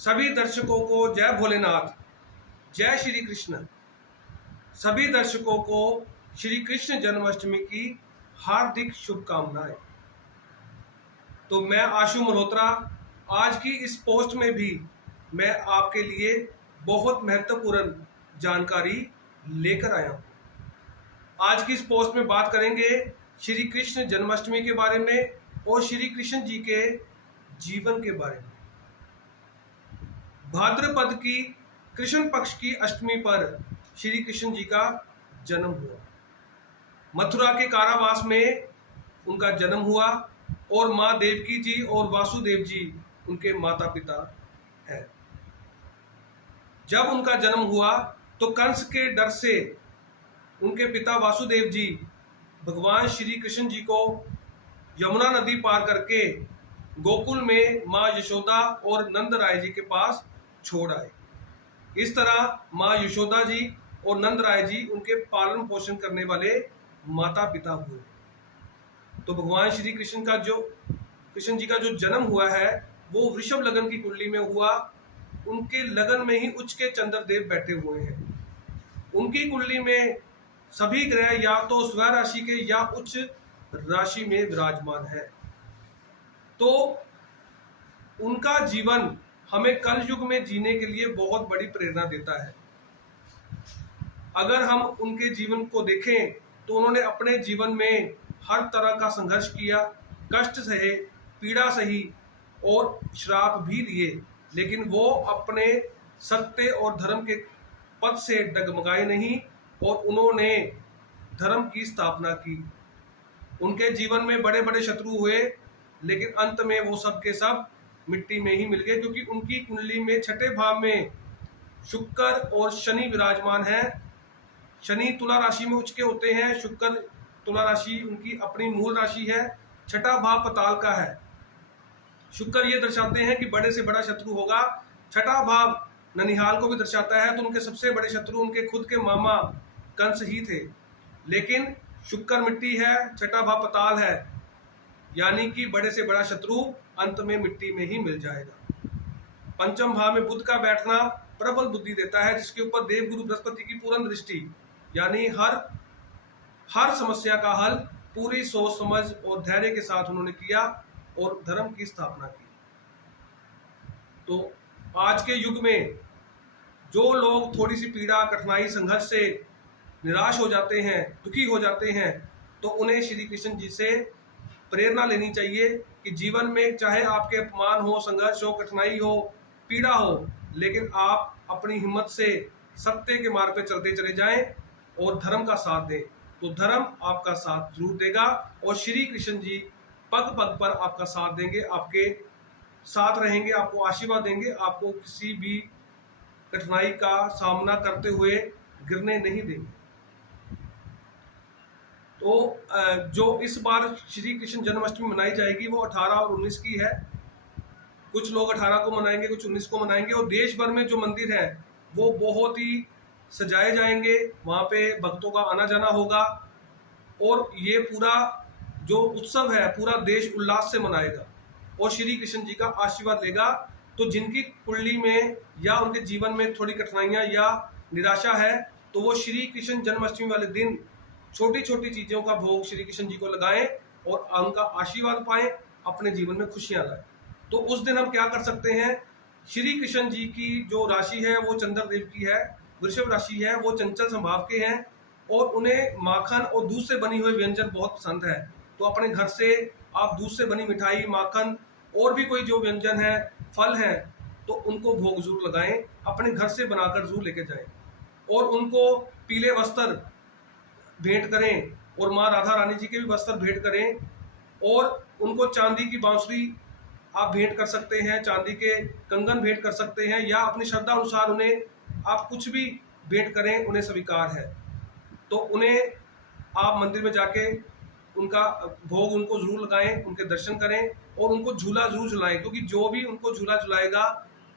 सभी दर्शकों को जय भोलेनाथ, जय श्री कृष्ण। सभी दर्शकों को श्री कृष्ण जन्माष्टमी की हार्दिक शुभकामनाएं। तो मैं आशु मल्होत्रा आज की इस पोस्ट में भी मैं आपके लिए बहुत महत्वपूर्ण जानकारी लेकर आया हूं। आज की इस पोस्ट में बात करेंगे श्री कृष्ण जन्माष्टमी के बारे में और श्री कृष्ण जी के जीवन के बारे में। भाद्रपद की कृष्ण पक्ष की अष्टमी पर श्री कृष्ण जी का जन्म हुआ। मथुरा के कारावास में उनका जन्म हुआ और माँ देवकी जी और वासुदेव जी उनके माता पिता हैं। जब उनका जन्म हुआ तो कंस के डर से उनके पिता वासुदेव जी भगवान श्री कृष्ण जी को यमुना नदी पार करके गोकुल में माँ यशोदा और नंद राय जी के पास छोड़ आए। इस तरह माँ यशोदा जी और नंद राय जी उनके पालन पोषण करने वाले माता पिता हुए। तो भगवान श्री कृष्ण जी का जो जन्म हुआ है वो वृषभ लगन की कुंडली में हुआ। उनके लगन में ही उच्च के चंद्रदेव बैठे हुए हैं। उनकी कुंडली में सभी ग्रह या तो स्व राशि के या उच्च राशि में विराजमान है। तो उनका जीवन हमें कल युग में जीने के लिए बहुत बड़ी प्रेरणा देता है। अगर हम उनके जीवन को देखें तो उन्होंने अपने जीवन में हर तरह का संघर्ष किया, कष्ट सहे, पीड़ा सही और श्राप भी लिए, लेकिन वो अपने सत्य और धर्म के पद से डगमगाए नहीं और उन्होंने धर्म की स्थापना की। उनके जीवन में बड़े बड़े शत्रु हुए, लेकिन अंत में वो सब के सब मिट्टी में ही मिल गए, क्योंकि उनकी कुंडली में छठे भाव में शुक्र और शनि विराजमान है। शनि तुला राशि में उच्च के होते हैं, शुक्र तुला राशि उनकी अपनी मूल राशि है। छठा भाव पताल का है। शुक्र ये दर्शाते हैं कि बड़े से बड़ा शत्रु होगा। छठा भाव ननिहाल को भी दर्शाता है, तो उनके सबसे बड़े शत्रु उनके खुद के मामा कंस ही थे। लेकिन शुक्र मिट्टी है, छठा भाव पताल है, यानी कि बड़े से बड़ा शत्रु अंत में मिट्टी में ही मिल जाएगा। पंचम भाव में बुध का बैठना प्रबल बुद्धि देता है, जिसके ऊपर देवगुरु बृहस्पति की पूर्ण दृष्टि, यानी हर समस्या का हल पूरी सोच समझ और धैर्य के साथ उन्होंने किया और धर्म की स्थापना की। तो आज के युग में जो लोग थोड़ी सी पीड़ा, कठिनाई, संघर्ष से निराश हो जाते हैं, दुखी हो जाते हैं, तो उन्हें श्री कृष्ण जी से प्रेरणा लेनी चाहिए कि जीवन में चाहे आपके अपमान हो, संघर्ष हो, कठिनाई हो, पीड़ा हो, लेकिन आप अपनी हिम्मत से सत्य के मार्ग पे चलते चले जाएं और धर्म का साथ दें, तो धर्म आपका साथ जरूर देगा और श्री कृष्ण जी पग पग पर आपका साथ देंगे, आपके साथ रहेंगे, आपको आशीर्वाद देंगे, आपको किसी भी कठिनाई का सामना करते हुए गिरने नहीं देंगे। तो जो इस बार श्री कृष्ण जन्माष्टमी मनाई जाएगी वो 18 और 19 की है। कुछ लोग 18 को मनाएंगे, कुछ 19 को मनाएंगे। और देश भर में जो मंदिर है वो बहुत ही सजाए जाएंगे, वहाँ पे भक्तों का आना जाना होगा और ये पूरा जो उत्सव है पूरा देश उल्लास से मनाएगा और श्री कृष्ण जी का आशीर्वाद लेगा। तो जिनकी कुंडली में या उनके जीवन में थोड़ी कठिनाइयाँ या निराशा है, तो वो श्री कृष्ण जन्माष्टमी वाले दिन छोटी छोटी चीज़ों का भोग श्री कृष्ण जी को लगाएं और उनका आशीर्वाद पाएं, अपने जीवन में खुशियाँ लाएं। तो उस दिन हम क्या कर सकते हैं, श्री कृष्ण जी की जो राशि है वो चंद्रदेव की है, वृषभ राशि है, वो चंचल स्वभाव के हैं और उन्हें माखन और दूध से बनी हुई व्यंजन बहुत पसंद है। तो अपने घर से आप दूध से बनी मिठाई, माखन और भी कोई जो व्यंजन है, फल हैं, तो उनको भोग जरूर लगाएं, अपने घर से बनाकर जरूर लेके जाएं और उनको पीले वस्त्र भेंट करें और माँ राधा रानी जी के भी वस्त्र भेंट करें और उनको चांदी की बांसुरी आप भेंट कर सकते हैं, चांदी के कंगन भेंट कर सकते हैं, या अपनी श्रद्धा अनुसार उन्हें आप कुछ भी भेंट करें, उन्हें स्वीकार है। तो उन्हें आप मंदिर में जाके उनका भोग उनको जरूर लगाएं, उनके दर्शन करें और उनको झूला जरूर झुलाएं, क्योंकि जो भी उनको झूला झुलाएगा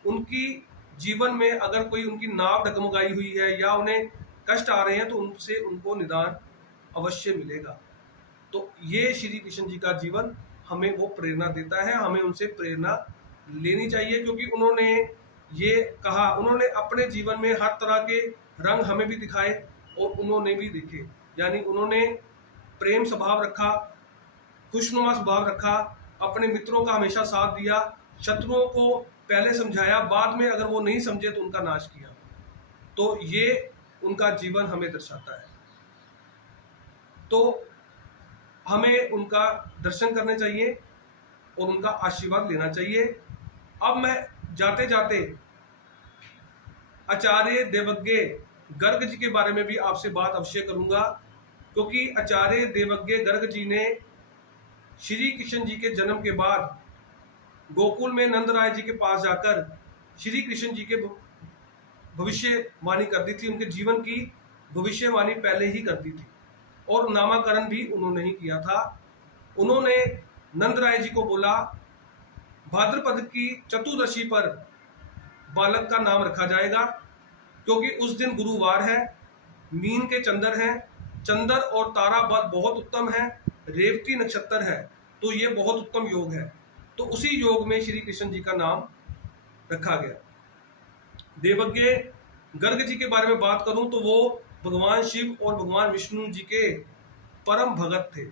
उनकी जीवन में अगर कोई उनकी नाव डगमगाई हुई है या उन्हें कष्ट आ रहे हैं तो उनसे उनको निदान अवश्य मिलेगा। तो ये श्री कृष्ण जी का जीवन हमें वो प्रेरणा देता है, हमें उनसे प्रेरणा लेनी चाहिए, क्योंकि उन्होंने ये कहा, उन्होंने अपने जीवन में हर तरह के रंग हमें भी दिखाए और उन्होंने भी देखे। यानी उन्होंने प्रेम स्वभाव रखा, खुशनुमा स्वभाव रखा, अपने मित्रों का हमेशा साथ दिया, शत्रुओं को पहले समझाया, बाद में अगर वो नहीं समझे तो उनका नाश किया। तो ये उनका जीवन हमें दर्शाता है। तो हमें उनका दर्शन करने चाहिए और उनका आशीर्वाद लेना चाहिए। अब मैं जाते जाते आचार्य देवज्ञ गर्ग जी के बारे में भी आपसे बात अवश्य करूंगा, क्योंकि आचार्य देवज्ञ गर्ग जी ने श्री कृष्ण जी के जन्म के बाद गोकुल में नंद राय जी के पास जाकर श्री कृष्ण जी के भविष्यवाणी कर दी थी। उनके जीवन की भविष्यवाणी पहले ही कर दी थी और नामकरण भी उन्होंने ही किया था। उन्होंने नंद राय जी को बोला, भाद्रपद की चतुर्दशी पर बालक का नाम रखा जाएगा, क्योंकि उस दिन गुरुवार है, मीन के चंद्र हैं, चंद्र और तारा बल बहुत उत्तम है, रेवती नक्षत्र है, तो ये बहुत उत्तम योग है। तो उसी योग में श्री कृष्ण जी का नाम रखा गया। देवज्ञ गर्ग जी के बारे में बात करूं तो वो भगवान शिव और भगवान विष्णु जी के परम भगत थे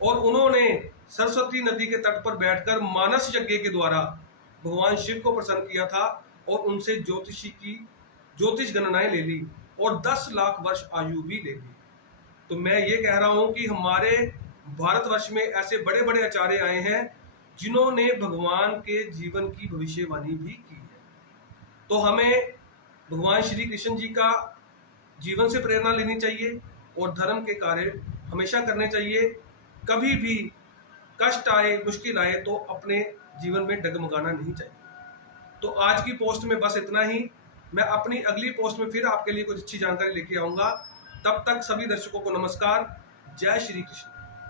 और उन्होंने सरस्वती नदी के तट पर बैठकर मानस यज्ञ के द्वारा भगवान शिव को प्रसन्न किया था और उनसे ज्योतिष गणनाएं ले ली और 10 लाख वर्ष आयु भी ले ली। तो मैं ये कह रहा हूं कि हमारे भारतवर्ष में ऐसे बड़े बड़े आचार्य आए हैं जिन्होंने भगवान के जीवन की भविष्यवाणी भी की है। तो हमें भगवान श्री कृष्ण जी का जीवन से प्रेरणा लेनी चाहिए और धर्म के कार्य हमेशा करने चाहिए। कभी भी कष्ट आए, मुश्किल आए तो अपने जीवन में डगमगाना नहीं चाहिए। तो आज की पोस्ट में बस इतना ही। मैं अपनी अगली पोस्ट में फिर आपके लिए कुछ अच्छी जानकारी लेके आऊंगा। तब तक सभी दर्शकों को नमस्कार। जय श्री कृष्ण।